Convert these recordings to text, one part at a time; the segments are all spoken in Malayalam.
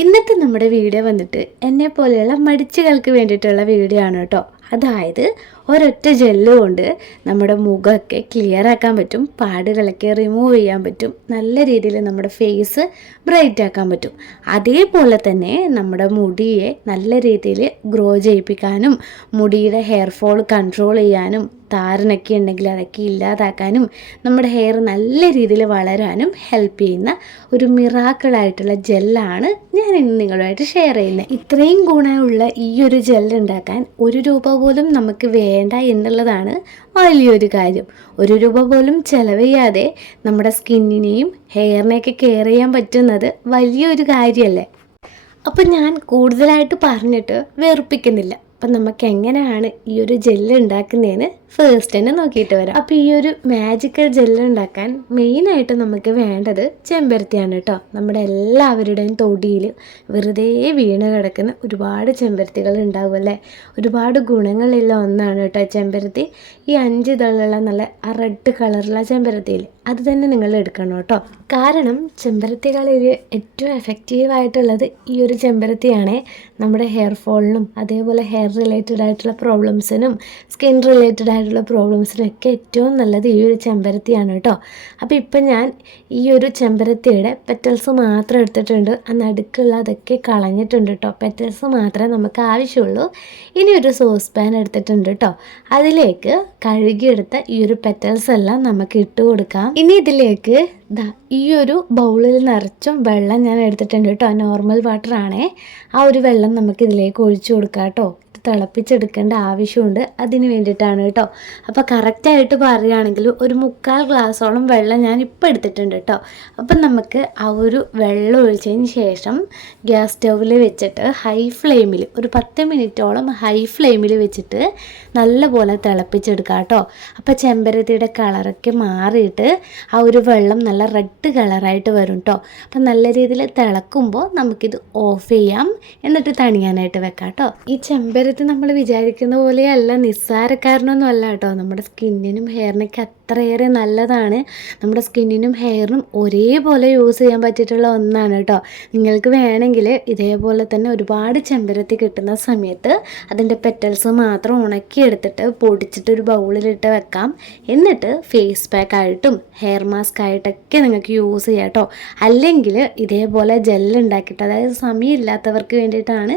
ഇന്നത്തെ നമ്മുടെ വീഡിയോ വന്നിട്ട് എന്നെ പോലെയുള്ള മടിച്ചുകൾക്ക് വേണ്ടിയിട്ടുള്ള വീഡിയോ ആണ് കേട്ടോ. അതായത് ഒരൊറ്റ ജെല്ല് കൊണ്ട് നമ്മുടെ മുഖമൊക്കെ ക്ലിയർ ആക്കാൻ പറ്റും, പാടുകളൊക്കെ റിമൂവ് ചെയ്യാൻ പറ്റും, നല്ല രീതിയിൽ നമ്മുടെ ഫേസ് ബ്രൈറ്റ് ആക്കാൻ പറ്റും. അതേപോലെ തന്നെ നമ്മുടെ മുടിയെ നല്ല രീതിയിൽ ഗ്രോ ചെയ്യിപ്പിക്കാനും മുടിയുടെ ഹെയർ ഫോൾ കൺട്രോൾ ചെയ്യാനും താരനൊക്കെ ഉണ്ടെങ്കിൽ അതൊക്കെ ഇല്ലാതാക്കാനും നമ്മുടെ ഹെയർ നല്ല രീതിയിൽ വളരാനും ഹെൽപ്പ് ചെയ്യുന്ന ഒരു മിറാക്കിളായിട്ടുള്ള ജെല്ലാണ് ഞാൻ ഇന്ന് നിങ്ങളുമായിട്ട് ഷെയർ ചെയ്യുന്നത്. ഇത്രയും ഗുണമുള്ള ഈ ഒരു ജെല്ല് ഉണ്ടാക്കാൻ ₹1 പോലും നമുക്ക് വേണ്ട എന്നുള്ളതാണ് വലിയൊരു കാര്യം. ₹1 പോലും ചിലവ് നമ്മുടെ സ്കിന്നിനെയും ഹെയറിനെയൊക്കെ കെയർ ചെയ്യാൻ പറ്റുന്നത് വലിയൊരു കാര്യമല്ലേ. അപ്പം ഞാൻ കൂടുതലായിട്ട് പറഞ്ഞിട്ട് വെറുപ്പിക്കുന്നില്ല. അപ്പം നമുക്ക് എങ്ങനെയാണ് ഈ ഒരു ജെല്ല് ഉണ്ടാക്കുന്നതെന്ന് ഫസ്റ്റ് തന്നെ നോക്കിയിട്ട് വരാം. അപ്പോൾ ഈ ഒരു മാജിക്കൽ ജെല്ല് ഉണ്ടാക്കാൻ മെയിനായിട്ട് നമുക്ക് വേണ്ടത് ചെമ്പരത്തിയാണ് കേട്ടോ. നമ്മുടെ എല്ലാവരുടെയും തൊടിയിൽ വെറുതെ വീണ് കിടക്കുന്ന ഒരുപാട് ചെമ്പരത്തികൾ ഉണ്ടാവുമല്ലേ. ഒരുപാട് ഗുണങ്ങളുള്ള ഒന്നാണ് കേട്ടോ ചെമ്പരത്തി. ഈ 5 ഇതളുള്ള നല്ല റെഡ് കളറുള്ള ചെമ്പരത്തിയിൽ അത് തന്നെ നിങ്ങൾ എടുക്കണം കേട്ടോ. കാരണം ചെമ്പരത്തികളിൽ ഏറ്റവും എഫക്റ്റീവായിട്ടുള്ളത് ഈ ഒരു ചെമ്പരത്തിയാണ്. നമ്മുടെ ഹെയർ ഫോളിനും അതേപോലെ ഹെയർ റിലേറ്റഡ് ആയിട്ടുള്ള പ്രോബ്ലംസിനും സ്കിൻ റിലേറ്റഡ് ആയിട്ടുള്ള പ്രോബ്ലംസിനൊക്കെ ഏറ്റവും നല്ലത് ഈ ഒരു ചെമ്പരത്തിയാണ് കേട്ടോ. അപ്പോൾ ഇപ്പം ഞാൻ ഈ ഒരു ചെമ്പരത്തിയുടെ പെറ്റൽസ് മാത്രം എടുത്തിട്ടുണ്ട്. ആ നടുക്കുള്ള അതൊക്കെ കളഞ്ഞിട്ടുണ്ട് കേട്ടോ. പെറ്റൽസ് മാത്രമേ നമുക്ക് ആവശ്യമുള്ളൂ. ഇനി ഒരു സോസ് പാൻ എടുത്തിട്ടുണ്ട് കേട്ടോ. അതിലേക്ക് കഴുകിയെടുത്ത ഈ ഒരു പെറ്റൽസ് എല്ലാം നമുക്ക് ഇട്ട് കൊടുക്കാം. ഇനി ഇതിലേക്ക് ഈ ഒരു ബൗളിൽ നിറച്ചും വെള്ളം ഞാൻ എടുത്തിട്ടുണ്ട് കേട്ടോ. നോർമൽ വാട്ടർ ആണേ. ആ ഒരു വെള്ളം നമുക്ക് ഇതിലേക്ക് ഒഴിച്ചു കൊടുക്കാം കേട്ടോ. തിളപ്പിച്ചെടുക്കേണ്ട ആവശ്യമുണ്ട്, അതിന് വേണ്ടിയിട്ടാണ് കേട്ടോ. അപ്പോൾ കറക്റ്റായിട്ട് പറയുകയാണെങ്കിൽ ഒരു 3/4 ഗ്ലാസോളം വെള്ളം ഞാൻ ഇപ്പോൾ എടുത്തിട്ടുണ്ട് കേട്ടോ. അപ്പം നമുക്ക് ആ ഒരു വെള്ളം ഒഴിച്ചതിന് ശേഷം ഗ്യാസ് സ്റ്റൗവിൽ വെച്ചിട്ട് ഹൈ ഫ്ലെയിമിൽ ഒരു 10 മിനിറ്റോളം ഹൈ ഫ്ലെയിമിൽ വെച്ചിട്ട് നല്ലപോലെ തിളപ്പിച്ചെടുക്കാം കേട്ടോ. അപ്പോൾ ചെമ്പരത്തിയുടെ കളറൊക്കെ മാറിയിട്ട് ആ ഒരു വെള്ളം നല്ല റെഡ് കളറായിട്ട് വരും കേട്ടോ. അപ്പം നല്ല രീതിയിൽ തിളക്കുമ്പോൾ നമുക്കിത് ഓഫ് ചെയ്യാം, എന്നിട്ട് തണിയാനായിട്ട് വെക്കാം കേട്ടോ. ഈ ചെമ്പരത്തി നമ്മൾ വിചാരിക്കുന്ന പോലെയല്ല, നിസ്സാരക്കാരനൊന്നും അല്ല കേട്ടോ. നമ്മുടെ സ്കിന്നിനും ഹെയറിനൊക്കെ അത്രയേറെ നല്ലതാണ്. നമ്മുടെ സ്കിന്നിനും ഹെയറിനും ഒരേപോലെ യൂസ് ചെയ്യാൻ പറ്റിയിട്ടുള്ള ഒന്നാണ് കേട്ടോ. നിങ്ങൾക്ക് വേണമെങ്കിൽ ഇതേപോലെ തന്നെ ഒരുപാട് ചെമ്പരത്തി കിട്ടുന്ന സമയത്ത് അതിൻ്റെ പെറ്റൽസ് മാത്രം ഉണക്കിയെടുത്തിട്ട് പൊടിച്ചിട്ട് ഒരു ബൗളിലിട്ട് വെക്കാം. എന്നിട്ട് ഫേസ് പാക്കായിട്ടും ഹെയർ മാസ്ക് ആയിട്ടൊക്കെ നിങ്ങൾക്ക് യൂസ് ചെയ്യാം കേട്ടോ. അല്ലെങ്കിൽ ഇതേപോലെ ജെല്ല് ഉണ്ടാക്കിയിട്ട്, അതായത് സമയമില്ലാത്തവർക്ക് വേണ്ടിയിട്ടാണ്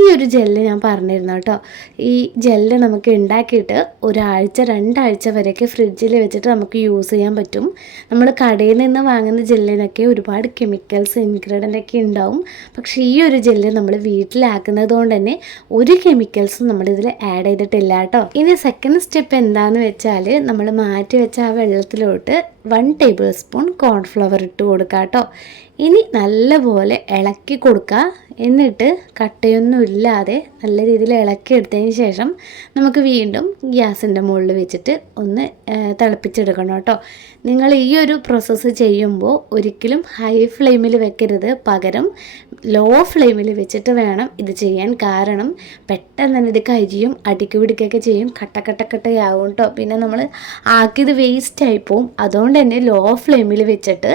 ഈ ഒരു ജെല്ല് ഞാൻ പറഞ്ഞിരുന്നത് കേട്ടോ. ഈ ജെല്ല് നമുക്ക് ഉണ്ടാക്കിയിട്ട് 1-2 ആഴ്ച വരെയൊക്കെ ഫ്രിഡ്ജിൽ വെച്ചിട്ട് നമുക്ക് യൂസ് ചെയ്യാൻ പറ്റും. നമ്മൾ കടയിൽ നിന്ന് വാങ്ങുന്ന ജെല്ലിനൊക്കെ ഒരുപാട് കെമിക്കൽസ് ഇൻഗ്രീഡിയൻ്റ് ഒക്കെ ഉണ്ടാവും. പക്ഷേ ഈ ഒരു ജെല്ല് നമ്മൾ വീട്ടിലാക്കുന്നത് കൊണ്ട് തന്നെ ഒരു കെമിക്കൽസും നമ്മളിതിൽ ആഡ് ചെയ്തിട്ടില്ല കേട്ടോ. ഇനി സെക്കൻഡ് സ്റ്റെപ്പ് എന്താണെന്ന് വെച്ചാൽ നമ്മൾ മാറ്റി വെച്ച ആ വെള്ളത്തിലോട്ട് 1 ടേബിൾ സ്പൂൺ കോൺഫ്ലവർ ഇട്ട് കൊടുക്കുക കേട്ടോ. ഇനി നല്ലപോലെ ഇളക്കി കൊടുക്കുക. എന്നിട്ട് കട്ടയൊന്നും ഇല്ലാതെ നല്ല രീതിയിൽ ഇളക്കി എടുത്തതിന് ശേഷം നമുക്ക് വീണ്ടും ഗ്യാസിൻ്റെ മുകളിൽ വെച്ചിട്ട് ഒന്ന് തിളപ്പിച്ചെടുക്കണം കേട്ടോ. നിങ്ങൾ ഈ ഒരു പ്രോസസ്സ് ചെയ്യുമ്പോൾ ഒരിക്കലും ഹൈ ഫ്ലെയിമിൽ വെക്കരുത്, പകരം ലോ ഫ്ലെയിമിൽ വെച്ചിട്ട് വേണം ഇത് ചെയ്യാൻ. കാരണം പെട്ടെന്ന് തന്നെ ഇത് കരിയും, അടിക്ക് പിടിക്കുകയൊക്കെ ചെയ്യും, കട്ടയാവും കേട്ടോ. പിന്നെ നമ്മൾ ആക്കിയത് വേസ്റ്റ് ആയി പോവും. അതുകൊണ്ട് തന്നെ ലോ ഫ്ലെയിമിൽ വെച്ചിട്ട്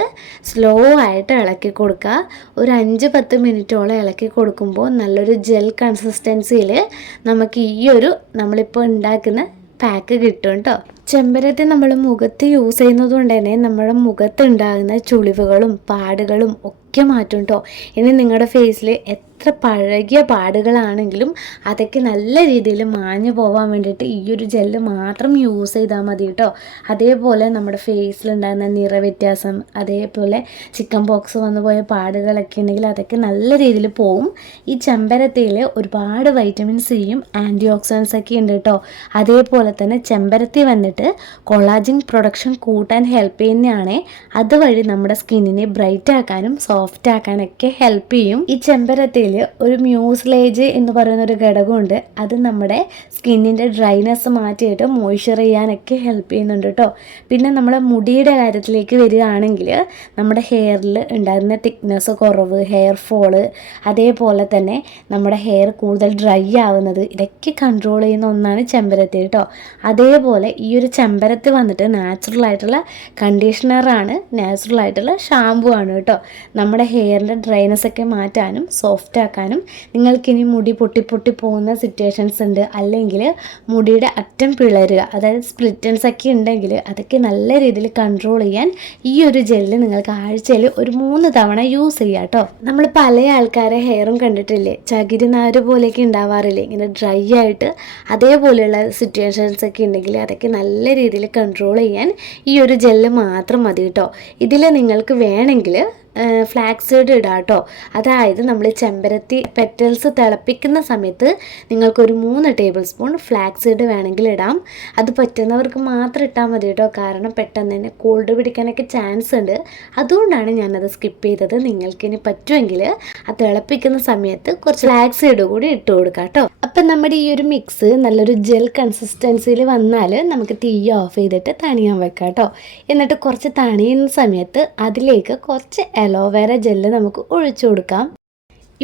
സ്ലോ ആയിട്ട് ഇളക്കി കൊടുക്കുക. ഒരു 5-10 മിനിറ്റോളം ഇളക്കി കൊടുക്കുമ്പോൾ നല്ലൊരു ജെൽ കൺസിസ്റ്റൻസിയിൽ നമുക്ക് ഈ ഒരു നമ്മളിപ്പോൾ ഉണ്ടാക്കുന്ന പാക്ക് കിട്ടും കേട്ടോ. ചെമ്പരത്തി നമ്മൾ മുഖത്ത് യൂസ് ചെയ്യുന്നത് കൊണ്ട് തന്നെ നമ്മുടെ മുഖത്ത് ഉണ്ടാകുന്ന ചുളിവുകളും പാടുകളും ഒക്കെ മാറ്റും കേട്ടോ. ഇനി നിങ്ങളുടെ ഫേസിൽ എത്ര പഴകിയ പാടുകളാണെങ്കിലും അതൊക്കെ നല്ല രീതിയിൽ മാഞ്ഞു പോകാൻ വേണ്ടിയിട്ട് ഈ ഒരു ജെല്ല് മാത്രം യൂസ് ചെയ്താൽ മതി കേട്ടോ. അതേപോലെ നമ്മുടെ ഫേസിലുണ്ടാകുന്ന നിറവ്യത്യാസം, അതേപോലെ ചിക്കൻ പോക്സ് വന്നു പോയ പാടുകളൊക്കെ ഉണ്ടെങ്കിൽ അതൊക്കെ നല്ല രീതിയിൽ പോവും. ഈ ചെമ്പരത്തിയിൽ ഒരുപാട് വൈറ്റമിൻ സിയും ആൻറ്റി ഓക്സിഡൻസ് ഒക്കെ ഉണ്ട് കേട്ടോ. അതേപോലെ തന്നെ ചെമ്പരത്തി വന്നിട്ട് കൊളാജിൻ പ്രൊഡക്ഷൻ കൂട്ടാൻ ഹെൽപ്പ് ചെയ്യുന്നതാണ്. അതുവഴി നമ്മുടെ സ്കിന്നിനെ ബ്രൈറ്റ് ആക്കാനും സോഫ്റ്റ് ആക്കാനൊക്കെ ഹെൽപ്പ് ചെയ്യും. ഈ ചെമ്പരത്തിയിൽ ഒരു മ്യൂസിലേജ് എന്ന് പറയുന്ന ഒരു ഘടകമുണ്ട്. അത് നമ്മുടെ സ്കിന്നിൻ്റെ ഡ്രൈനെസ് മാറ്റിയിട്ട് മോയ്സ്ചർ ചെയ്യാനൊക്കെ ഹെൽപ്പ് ചെയ്യുന്നുണ്ട് കേട്ടോ. പിന്നെ നമ്മുടെ മുടിയുടെ കാര്യത്തിലേക്ക് വരികയാണെങ്കിൽ നമ്മുടെ ഹെയറിൽ ഉണ്ടാകുന്ന തിക്നെസ് കുറവ്, ഹെയർ ഫോള്, അതേപോലെ തന്നെ നമ്മുടെ ഹെയർ കൂടുതൽ ഡ്രൈ ആവുന്നത്, ഇതൊക്കെ കൺട്രോൾ ചെയ്യുന്ന ഒന്നാണ് ചെമ്പരത്തി കേട്ടോ. അതേപോലെ ഈ ഒരു ചെമ്പരത്തി വന്നിട്ട് നാച്ചുറൽ ആയിട്ടുള്ള കണ്ടീഷണറാണ്, നാച്ചുറൽ ആയിട്ടുള്ള ഷാമ്പു ആണ് കേട്ടോ. നമ്മൾ നമ്മുടെ ഹെയറിൻ്റെ ഡ്രൈനെസ് ഒക്കെ മാറ്റാനും സോഫ്റ്റ് ആക്കാനും, നിങ്ങൾക്കിനി മുടി പൊട്ടി പൊട്ടി പോകുന്ന സിറ്റുവേഷൻസ് ഉണ്ട്, അല്ലെങ്കിൽ മുടിയുടെ അറ്റം പിളരുക, അതായത് സ്പ്ലിറ്റൻസ് ഒക്കെ ഉണ്ടെങ്കിൽ അതൊക്കെ നല്ല രീതിയിൽ കൺട്രോൾ ചെയ്യാൻ ഈ ഒരു ജെല്ല് നിങ്ങൾക്ക് ആഴ്ചയിൽ ഒരു 3 തവണ യൂസ് ചെയ്യാം കേട്ടോ. നമ്മൾ പല ആൾക്കാരെ ഹെയറും കണ്ടിട്ടില്ലേ, ചകിരി നാര് പോലെയൊക്കെ ഉണ്ടാവാറില്ലേ, ഇങ്ങനെ ഡ്രൈ ആയിട്ട് അതേപോലെയുള്ള സിറ്റുവേഷൻസ് ഒക്കെ ഉണ്ടെങ്കിൽ അതൊക്കെ നല്ല രീതിയിൽ കൺട്രോൾ ചെയ്യാൻ ഈ ഒരു ജെല്ല് മാത്രം മതി കേട്ടോ. ഇതിൽ നിങ്ങൾക്ക് വേണമെങ്കിൽ ഫ്ലാക്സ് സീഡ് ഇടാം കേട്ടോ. അതായത് നമ്മൾ ചെമ്പരത്തി പെറ്റൽസ് തിളപ്പിക്കുന്ന സമയത്ത് നിങ്ങൾക്കൊരു 3 ടേബിൾ സ്പൂൺ ഫ്ലാക്സ് സീഡ് വേണമെങ്കിൽ ഇടാം. അത് പറ്റുന്നവർക്ക് മാത്രം ഇട്ടാൽ മതി കേട്ടോ, കാരണം പെട്ടെന്ന് തന്നെ കോൾഡ് പിടിക്കാനൊക്കെ ചാൻസ് ഉണ്ട്. അതുകൊണ്ടാണ് ഞാനത് സ്കിപ്പ് ചെയ്തത്. നിങ്ങൾക്കിനി പറ്റുമെങ്കിൽ ആ തിളപ്പിക്കുന്ന സമയത്ത് കുറച്ച് ഫ്ലാക്സ് സീഡ് കൂടി ഇട്ട് കൊടുക്കാം കേട്ടോ. അപ്പം നമ്മുടെ ഈ ഒരു മിക്സ് നല്ലൊരു ജെൽ കൺസിസ്റ്റൻസിയിൽ വന്നാൽ നമുക്ക് തീ ഓഫ് ചെയ്തിട്ട് തണിയാൻ വെക്കാം കേട്ടോ. എന്നിട്ട് കുറച്ച് തണിയുന്ന സമയത്ത് അതിലേക്ക് കുറച്ച് അലോവേര ജെല്ല് നമുക്ക് ഒഴിച്ചു കൊടുക്കാം.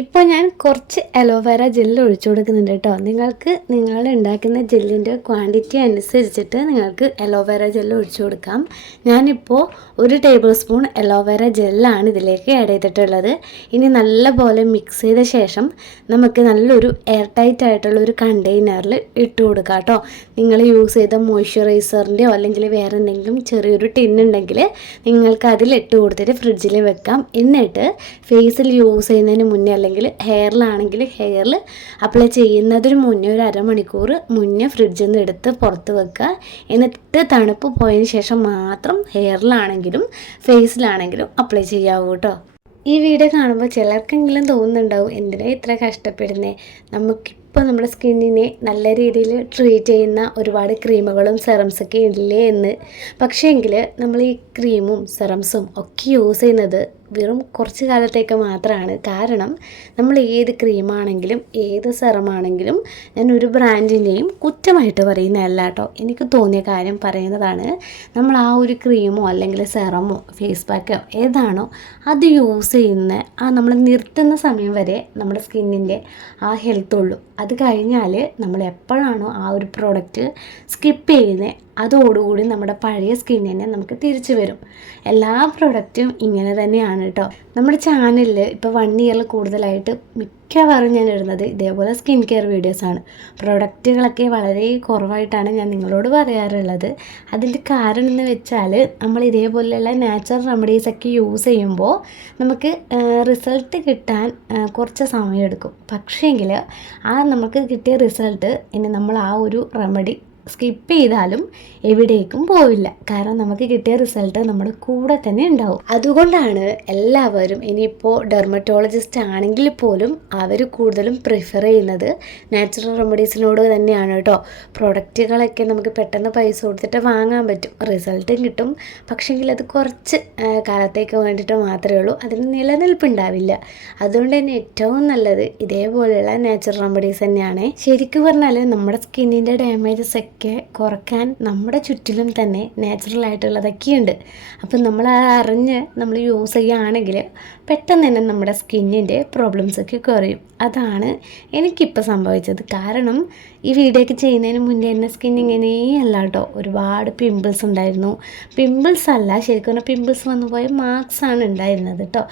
ഇപ്പോൾ ഞാൻ കുറച്ച് അലോവേര ജെല്ല് ഒഴിച്ചു കൊടുക്കുന്നുണ്ട് കേട്ടോ. നിങ്ങൾക്ക് നിങ്ങൾ ഉണ്ടാക്കുന്ന ജെല്ലിൻ്റെ ക്വാണ്ടിറ്റി അനുസരിച്ചിട്ട് നിങ്ങൾക്ക് അലോവേര ജെല്ല് ഒഴിച്ചു കൊടുക്കാം. ഞാനിപ്പോൾ 1 ടേബിൾ സ്പൂൺ അലോവേര ജെല്ലാണ് ഇതിലേക്ക് ആഡ് ചെയ്തിട്ടുള്ളത്. ഇനി നല്ലപോലെ മിക്സ് ചെയ്ത ശേഷം നമുക്ക് നല്ലൊരു എയർ ടൈറ്റ് ആയിട്ടുള്ള ഒരു കണ്ടെയ്നറിൽ ഇട്ട് കൊടുക്കാം കേട്ടോ. നിങ്ങൾ യൂസ് ചെയ്ത മോയ്സ്ചറൈസറിൻ്റെയോ അല്ലെങ്കിൽ വേറെ എന്തെങ്കിലും ചെറിയൊരു ടിന്നുണ്ടെങ്കിൽ നിങ്ങൾക്ക് അതിൽ ഇട്ട് കൊടുത്തിട്ട് ഫ്രിഡ്ജിൽ വെക്കാം. എന്നിട്ട് ഫേസിൽ യൂസ് ചെയ്യുന്നതിന് മുന്നേ അല്ലെങ്കിൽ ഹെയറിലാണെങ്കിൽ ഹെയറിൽ അപ്ലൈ ചെയ്യുന്നതിന് മുന്നേ ഒരു അരമണിക്കൂർ മുന്നേ ഫ്രിഡ്ജിൽ നിന്ന് എടുത്ത് പുറത്ത് വെക്കുക. എന്നിട്ട് തണുപ്പ് പോയതിന് ശേഷം മാത്രം ഹെയറിലാണെങ്കിലും ഫേസിലാണെങ്കിലും അപ്ലൈ ചെയ്യാവൂ കേട്ടോ. ഈ വീഡിയോ കാണുമ്പോൾ ചിലർക്കെങ്കിലും തോന്നുന്നുണ്ടാവും എന്തിനാ ഇത്ര കഷ്ടപ്പെടുന്നത്, നമുക്കിപ്പോൾ നമ്മുടെ സ്കിന്നിനെ നല്ല രീതിയിൽ ട്രീറ്റ് ചെയ്യുന്ന ഒരുപാട് ക്രീമുകളും സെറംസൊക്കെ ഇല്ലേ എന്ന്. പക്ഷേങ്കിൽ നമ്മൾ ഈ ക്രീമും സെറംസും ഒക്കെ യൂസ് ചെയ്യുന്നത് വെറും കുറച്ച് കാലത്തേക്ക് മാത്രമാണ്. കാരണം നമ്മൾ ഏത് ക്രീമാണെങ്കിലും ഏത് സെറമാണെങ്കിലും ഞാൻ ഒരു ബ്രാൻഡിൻ്റെയും കുറ്റമായിട്ട് പറയുന്നതല്ല കേട്ടോ, എനിക്ക് തോന്നിയ കാര്യം പറയുന്നതാണ്. നമ്മൾ ആ ഒരു ക്രീമോ അല്ലെങ്കിൽ സെറമോ ഫേസ് പാക്കോ ഏതാണോ അത് യൂസ് ചെയ്യുന്ന നമ്മൾ നിർത്തുന്ന സമയം വരെ നമ്മുടെ സ്കിന്നിൻ്റെ ആ ഹെൽത്ത് ഉള്ളൂ. അത് കഴിഞ്ഞാൽ നമ്മൾ എപ്പോഴാണോ ആ ഒരു പ്രോഡക്റ്റ് സ്കിപ്പ് ചെയ്യുന്നത് അതോടുകൂടി നമ്മുടെ പഴയ സ്കിന്നിനെ നമുക്ക് തിരിച്ചു വരും. എല്ലാ പ്രോഡക്റ്റും ഇങ്ങനെ തന്നെയാണ് കേട്ടോ. നമ്മുടെ ചാനലിൽ ഇപ്പോൾ 1 ഇയറിൽ കൂടുതലായിട്ട് മിക്കവാറും ഞാൻ ഇടുന്നത് ഇതേപോലെ സ്കിൻ കെയർ വീഡിയോസാണ്. പ്രൊഡക്റ്റുകളൊക്കെ വളരെ കുറവായിട്ടാണ് ഞാൻ നിങ്ങളോട് പറയാറുള്ളത്. അതിൻ്റെ കാരണം എന്ന് വെച്ചാൽ നമ്മൾ ഇതേപോലെയുള്ള നാച്ചുറൽ റെമഡീസൊക്കെ യൂസ് ചെയ്യുമ്പോൾ നമുക്ക് റിസൾട്ട് കിട്ടാൻ കുറച്ച് സമയമെടുക്കും. പക്ഷേങ്കിൽ നമുക്ക് കിട്ടിയ റിസൾട്ട് ഇനി നമ്മൾ ആ ഒരു റെമഡി സ്കിപ്പ് ചെയ്താലും എവിടേക്കും പോവില്ല. കാരണം നമുക്ക് കിട്ടിയ റിസൾട്ട് നമ്മുടെ കൂടെ തന്നെ ഉണ്ടാവും. അതുകൊണ്ടാണ് എല്ലാവരും ഇനിയിപ്പോൾ ഡെർമറ്റോളജിസ്റ്റ് ആണെങ്കിൽ പോലും അവർ കൂടുതലും പ്രിഫർ ചെയ്യുന്നത് നാച്ചുറൽ റെമഡീസിനോട് തന്നെയാണ് കേട്ടോ. പ്രൊഡക്റ്റുകളൊക്കെ നമുക്ക് പെട്ടെന്ന് പൈസ കൊടുത്തിട്ട് വാങ്ങാൻ പറ്റും, റിസൾട്ടും കിട്ടും. പക്ഷേങ്കിൽ അത് കുറച്ച് കാലത്തേക്ക് വേണ്ടിയിട്ട് മാത്രമേ ഉള്ളൂ, അതിന് നിലനിൽപ്പുണ്ടാവില്ല. അതുകൊണ്ട് തന്നെ ഏറ്റവും നല്ലത് ഇതേപോലെയുള്ള നാച്ചുറൽ റെമഡീസ് തന്നെയാണ്. ശരിക്കും പറഞ്ഞാൽ നമ്മുടെ സ്കിന്നിൻ്റെ ഡാമേജസ് ഒക്കെ കുറയ്ക്കാൻ നമ്മുടെ ചുറ്റിലും തന്നെ നാച്ചുറൽ ആയിട്ടുള്ളതൊക്കെയുണ്ട്. അപ്പം നമ്മൾ അറിഞ്ഞ് നമ്മൾ യൂസ് ചെയ്യുകയാണെങ്കിൽ പെട്ടെന്ന് തന്നെ നമ്മുടെ സ്കിന്നിൻ്റെ പ്രോബ്ലംസൊക്കെ കുറയും. അതാണ് എനിക്കിപ്പോൾ സംഭവിച്ചത്. കാരണം ഈ വീഡിയോ ഒക്കെ ചെയ്യുന്നതിന് മുന്നേ എൻ്റെ സ്കിൻ ഇങ്ങനെയല്ല കേട്ടോ, ഒരുപാട് പിമ്പിൾസ് ഉണ്ടായിരുന്നു. പിമ്പിൾസ് അല്ല, ശരിക്കും പറഞ്ഞാൽ പിമ്പിൾസ് വന്നു പോയ മാർക്സാണ് ഉണ്ടായിരുന്നത് കേട്ടോ.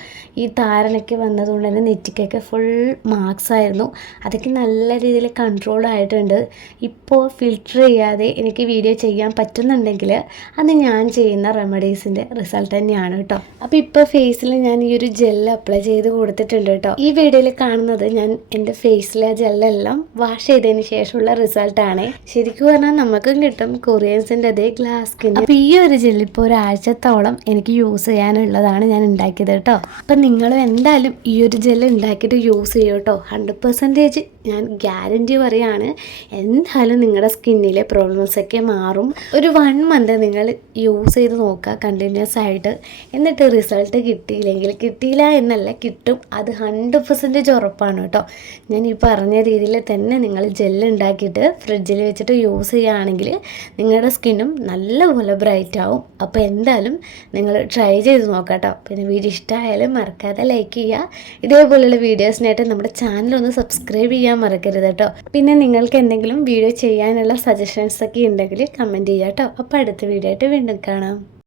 ഈ താരനൊക്കെ വന്നതുകൊണ്ട് തന്നെ നെറ്റിക്കൊക്കെ ഫുൾ മാർക്സ് ആയിരുന്നു. അതൊക്കെ നല്ല രീതിയിൽ കൺട്രോൾ ആയിട്ടുണ്ട്. ഇപ്പോൾ ഫിൽറ്റർ ചെയ്യാതെ എനിക്ക് വീഡിയോ ചെയ്യാൻ പറ്റുന്നുണ്ടെങ്കിൽ അത് ഞാൻ ചെയ്യുന്ന റെമഡീസിൻ്റെ റിസൾട്ട് തന്നെയാണ് കേട്ടോ. അപ്പോൾ ഇപ്പോൾ ഫേസിൽ ഞാൻ ഈ ഒരു ജെല്ല് അപ്ലൈ ചെയ്ത് കൊടുത്തിട്ടുണ്ട് കേട്ടോ. ഈ വീഡിയോയിൽ കാണുന്നത് ഞാൻ എൻ്റെ ഫേസിലെ ജെല്ലെല്ലാം വാഷ് ചെയ്തതിന് ശേഷമുള്ള റിസൾട്ടാണ്. ശരിക്കും പറഞ്ഞാൽ നമുക്കും കിട്ടും കൊറിയൻസിൻ്റെ അതേ ഗ്ലാസ് സ്കിൻ. അപ്പോൾ ഈ ഒരു ജെല്ല് ഇപ്പോൾ ഒരാഴ്ചത്തോളം എനിക്ക് യൂസ് ചെയ്യാനുള്ളതാണ് ഞാൻ ഉണ്ടാക്കിയത് കേട്ടോ. അപ്പം നിങ്ങളും എന്തായാലും ഈ ഒരു ജെല്ല് ഉണ്ടാക്കിയിട്ട് യൂസ് ചെയ്യും കേട്ടോ. 100% ഞാൻ ഗ്യാരൻറ്റി പറയുകയാണ്, എന്തായാലും നിങ്ങളുടെ സ്കിന്നിലെ പ്രോബ്ലംസൊക്കെ മാറും. ഒരു 1 മന്ത് നിങ്ങൾ യൂസ് ചെയ്ത് നോക്കുക കണ്ടിന്യൂസ് ആയിട്ട്. എന്നിട്ട് റിസൾട്ട് കിട്ടിയില്ല എന്നല്ല, കിട്ടും, അത് 100% ഉറപ്പാണ് കേട്ടോ. ഞാൻ ഈ പറഞ്ഞ രീതിയിൽ തന്നെ നിങ്ങൾ ജെല്ല് ഉണ്ടാക്കിയിട്ട് ഫ്രിഡ്ജിൽ വെച്ചിട്ട് യൂസ് ചെയ്യുകയാണെങ്കിൽ നിങ്ങളുടെ സ്കിന്നും നല്ലപോലെ ബ്രൈറ്റ് ആവും. അപ്പോൾ എന്തായാലും നിങ്ങൾ ട്രൈ ചെയ്ത് നോക്കാം കേട്ടോ. പിന്നെ വീഡിയോ ഇഷ്ടമായാലും മറക്കാതെ ലൈക്ക് ചെയ്യുക. ഇതേപോലെയുള്ള വീഡിയോസിനായിട്ട് നമ്മുടെ ചാനലൊന്ന് സബ്സ്ക്രൈബ് ചെയ്യാൻ മറക്കരുത് കേട്ടോ. പിന്നെ നിങ്ങൾക്ക് എന്തെങ്കിലും വീഡിയോ ചെയ്യാനുള്ള സജഷൻസ് ഒക്കെ ഉണ്ടെങ്കിൽ കമൻറ്റ് ചെയ്യാം കേട്ടോ. അപ്പോൾ അടുത്ത വീഡിയോ ആയിട്ട് വീണ്ടും കാണാം.